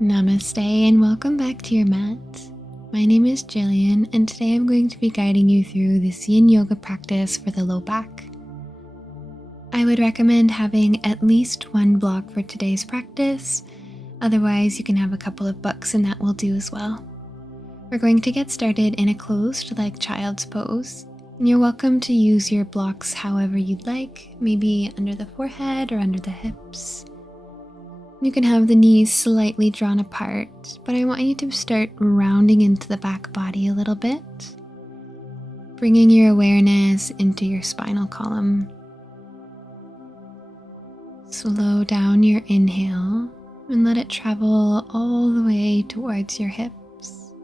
Namaste and welcome back to your mat. My name is Jillian and today I'm going to be guiding you through this Yin Yoga practice for the low back. I would recommend having at least one block for today's practice, otherwise you can have a couple of books and that will do as well. We're going to get started in a closed like child's pose. And you're welcome to use your blocks however you'd like, maybe under the forehead or under the hips. You can have the knees slightly drawn apart, but I want you to start rounding into the back body a little bit, bringing your awareness into your spinal column. Slow down your inhale and let it travel all the way towards your hips.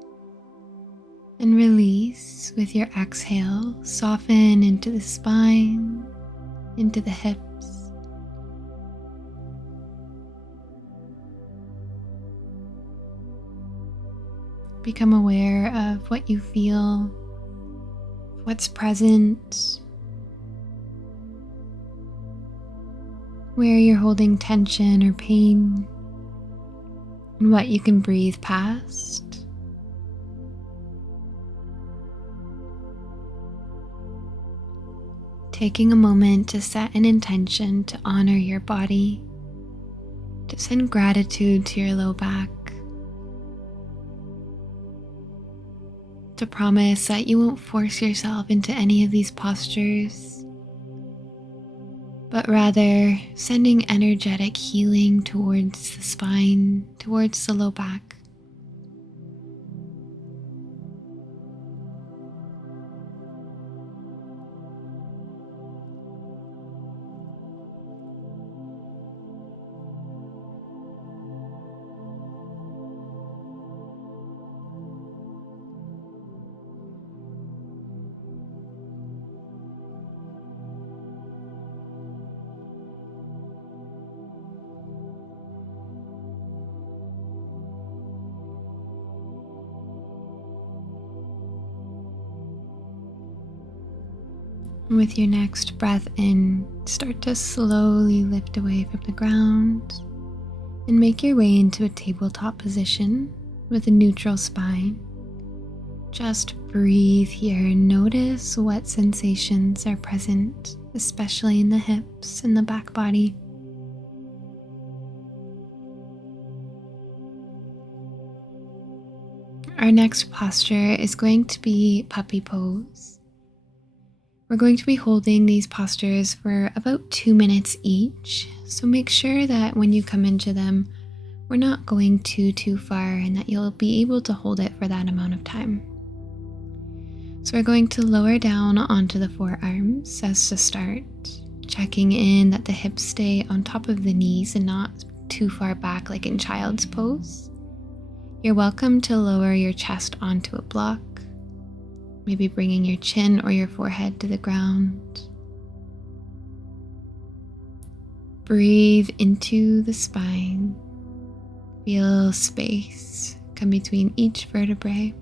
And release with your exhale, soften into the spine, into the hips. Become aware of what you feel, what's present, where you're holding tension or pain, and what you can breathe past. Taking a moment to set an intention to honor your body, to send gratitude to your low back, to promise that you won't force yourself into any of these postures, but rather sending energetic healing towards the spine, towards the low back. With your next breath in, start to slowly lift away from the ground and make your way into a tabletop position with a neutral spine. Just breathe here and notice what sensations are present, especially in the hips and the back body. Our next posture is going to be puppy pose. We're going to be holding these postures for about 2 minutes each, so make sure that when you come into them, we're not going too far and that you'll be able to hold it for that amount of time. So we're going to lower down onto the forearms as to start, checking in that the hips stay on top of the knees and not too far back like in child's pose. You're welcome to lower your chest onto a block, maybe bringing your chin or your forehead to the ground. Breathe into the spine. Feel space come between each vertebrae.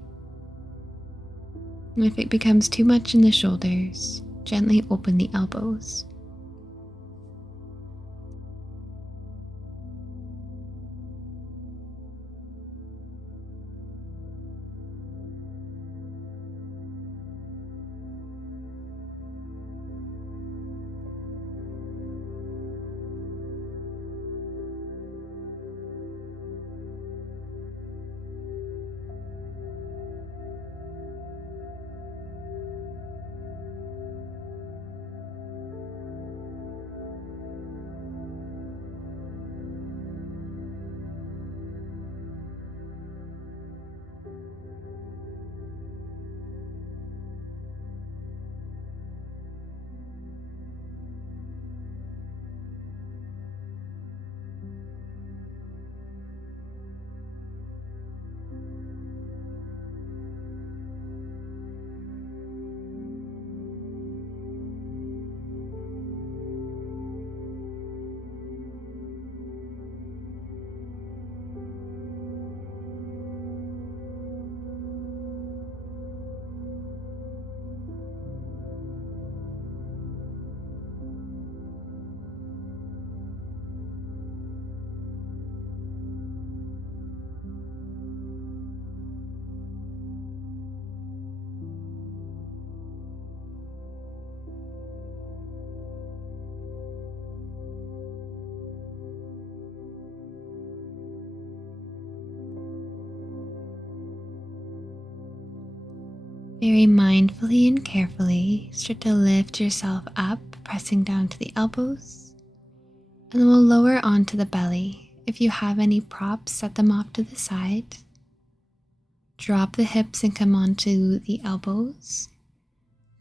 And if it becomes too much in the shoulders, gently open the elbows. Very mindfully and carefully, start to lift yourself up, pressing down to the elbows, and then we'll lower onto the belly. If you have any props, set them off to the side. Drop the hips and come onto the elbows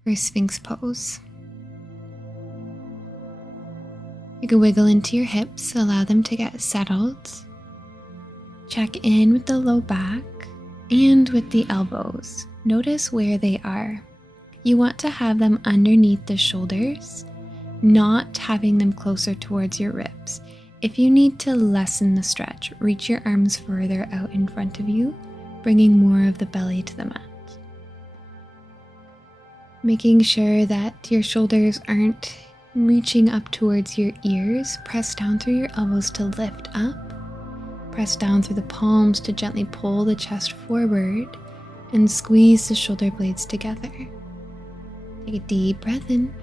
for Sphinx pose. You can wiggle into your hips, allow them to get settled. Check in with the low back and with the elbows. Notice where they are. You want to have them underneath the shoulders, not having them closer towards your ribs. If you need to lessen the stretch, reach your arms further out in front of you, bringing more of the belly to the mat. Making sure that your shoulders aren't reaching up towards your ears. Press down through your elbows to lift up. Press down through the palms to gently pull the chest forward and squeeze the shoulder blades together. Take a deep breath in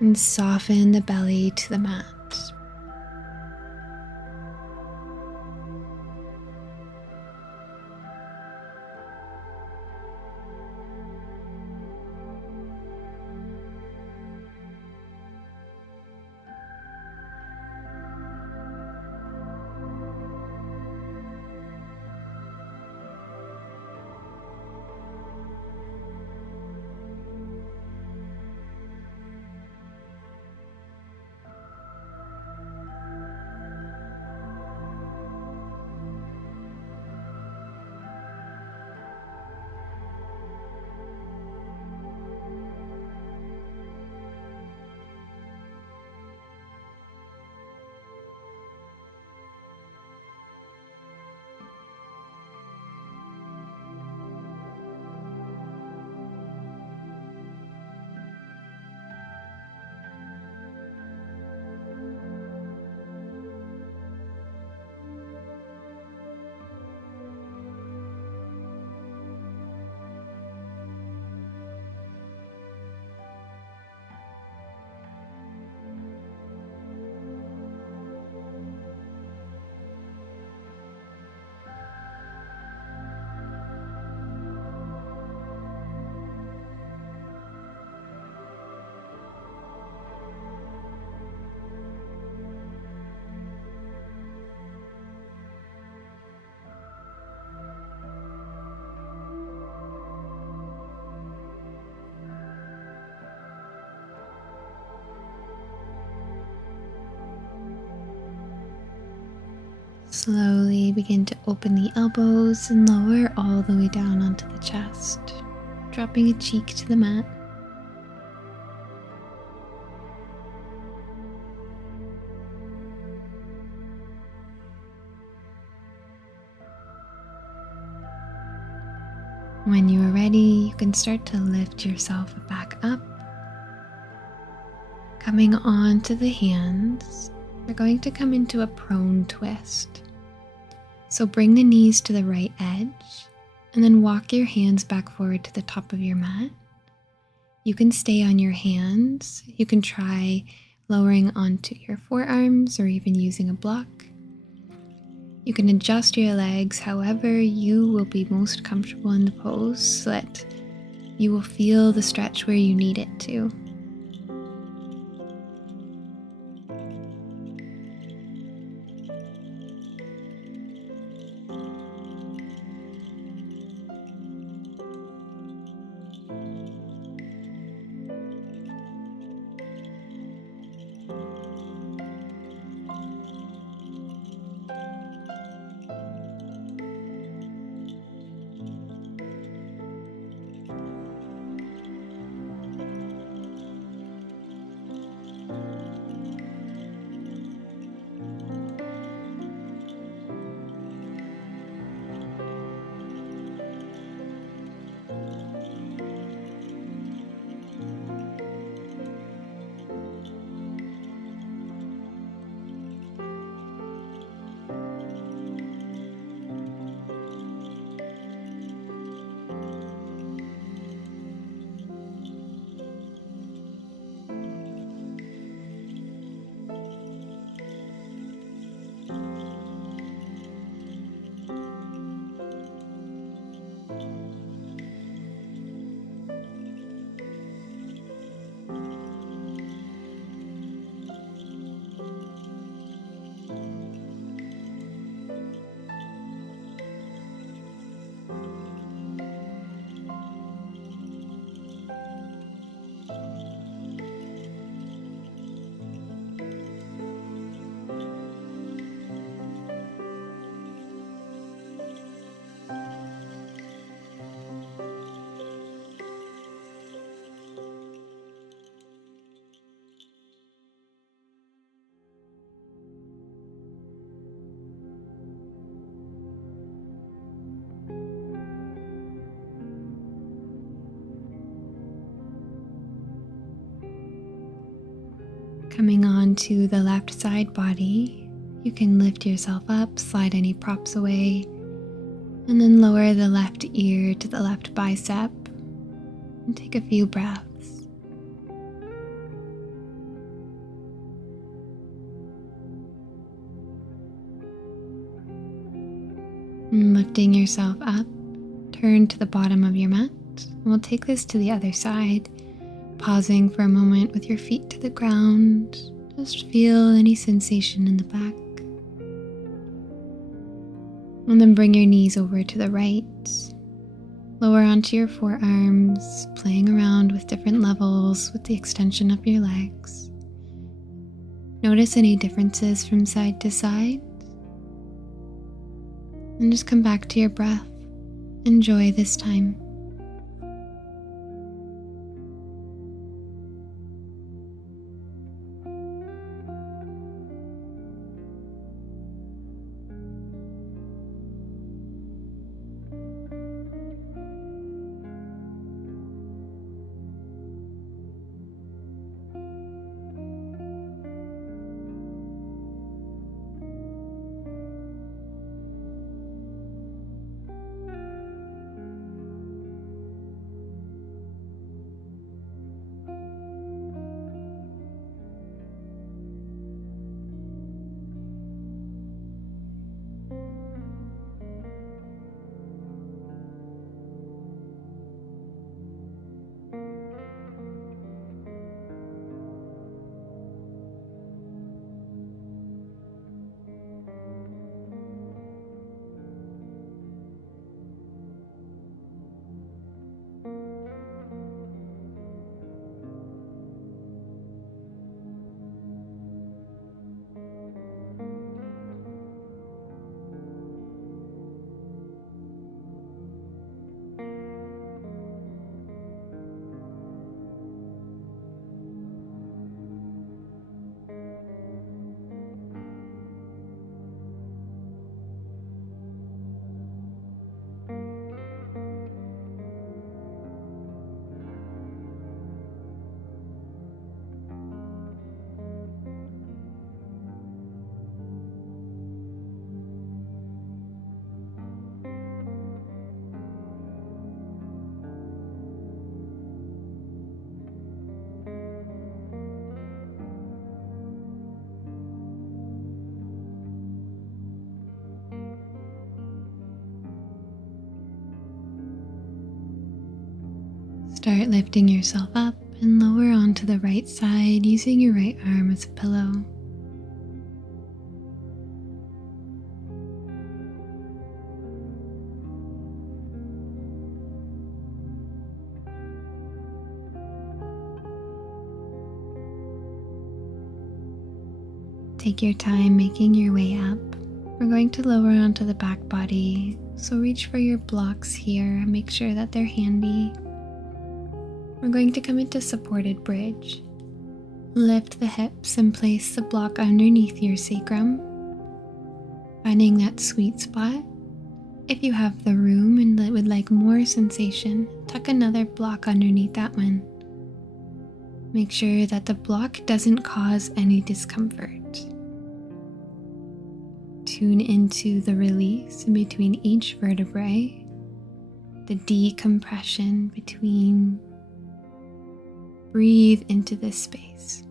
and soften the belly to the mat. Slowly begin to open the elbows and lower all the way down onto the chest, dropping a cheek to the mat. When you are ready, you can start to lift yourself back up. Coming onto the hands, we're going to come into a prone twist. So bring the knees to the right edge and then walk your hands back forward to the top of your mat. You can stay on your hands. You can try lowering onto your forearms or even using a block. You can adjust your legs however you will be most comfortable in the pose so that you will feel the stretch where you need it to. Coming on to the left side body, you can lift yourself up, slide any props away, and then lower the left ear to the left bicep and take a few breaths. And lifting yourself up, turn to the bottom of your mat. And we'll take this to the other side, pausing for a moment with your feet to the ground. Just feel any sensation in the back. And then bring your knees over to the right. Lower onto your forearms, playing around with different levels with the extension of your legs. Notice any differences from side to side. And just come back to your breath. Enjoy this time. Start lifting yourself up and lower onto the right side using your right arm as a pillow. Take your time making your way up. We're going to lower onto the back body, so reach for your blocks here. Make sure that they're handy. We're going to come into supported bridge. Lift the hips and place the block underneath your sacrum, finding that sweet spot. If you have the room and would like more sensation, tuck another block underneath that one. Make sure that the block doesn't cause any discomfort. Tune into the release in between each vertebrae, the decompression between. Breathe into this space.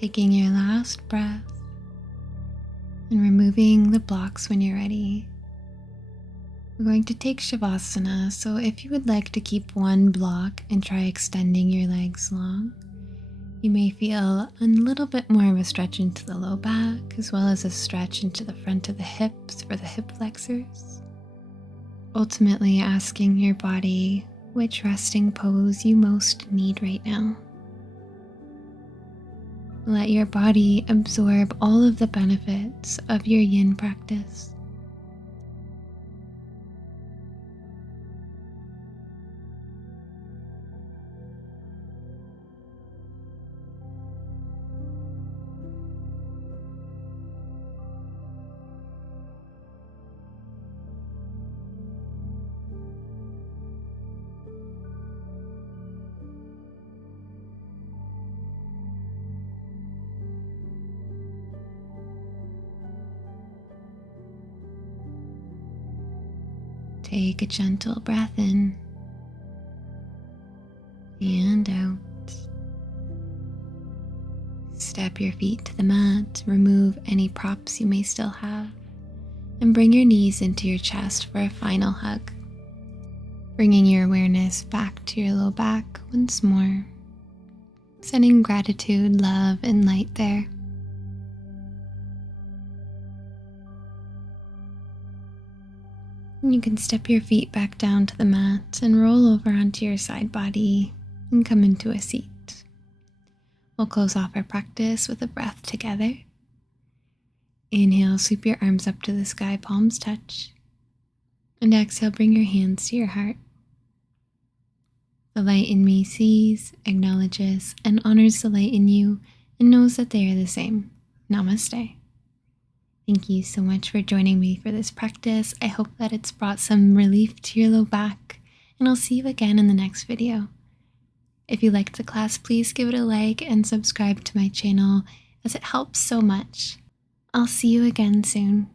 Taking your last breath and removing the blocks when you're ready. We're going to take Shavasana, so if you would like to keep one block and try extending your legs long, you may feel a little bit more of a stretch into the low back, as well as a stretch into the front of the hips for the hip flexors. Ultimately asking your body which resting pose you most need right now. Let your body absorb all of the benefits of your yin practice. Take a gentle breath in and out. Step your feet to the mat, remove any props you may still have, and bring your knees into your chest for a final hug. Bringing your awareness back to your low back once more, sending gratitude, love, and light there. You can step your feet back down to the mat and roll over onto your side body and come into a seat. We'll close off our practice with a breath together. Inhale, sweep your arms up to the sky, palms touch. And exhale, bring your hands to your heart. The light in me sees, acknowledges, and honors the light in you and knows that they are the same. Namaste. Thank you so much for joining me for this practice. I hope that it's brought some relief to your low back, and I'll see you again in the next video. If you liked the class, please give it a like and subscribe to my channel as it helps so much. I'll see you again soon.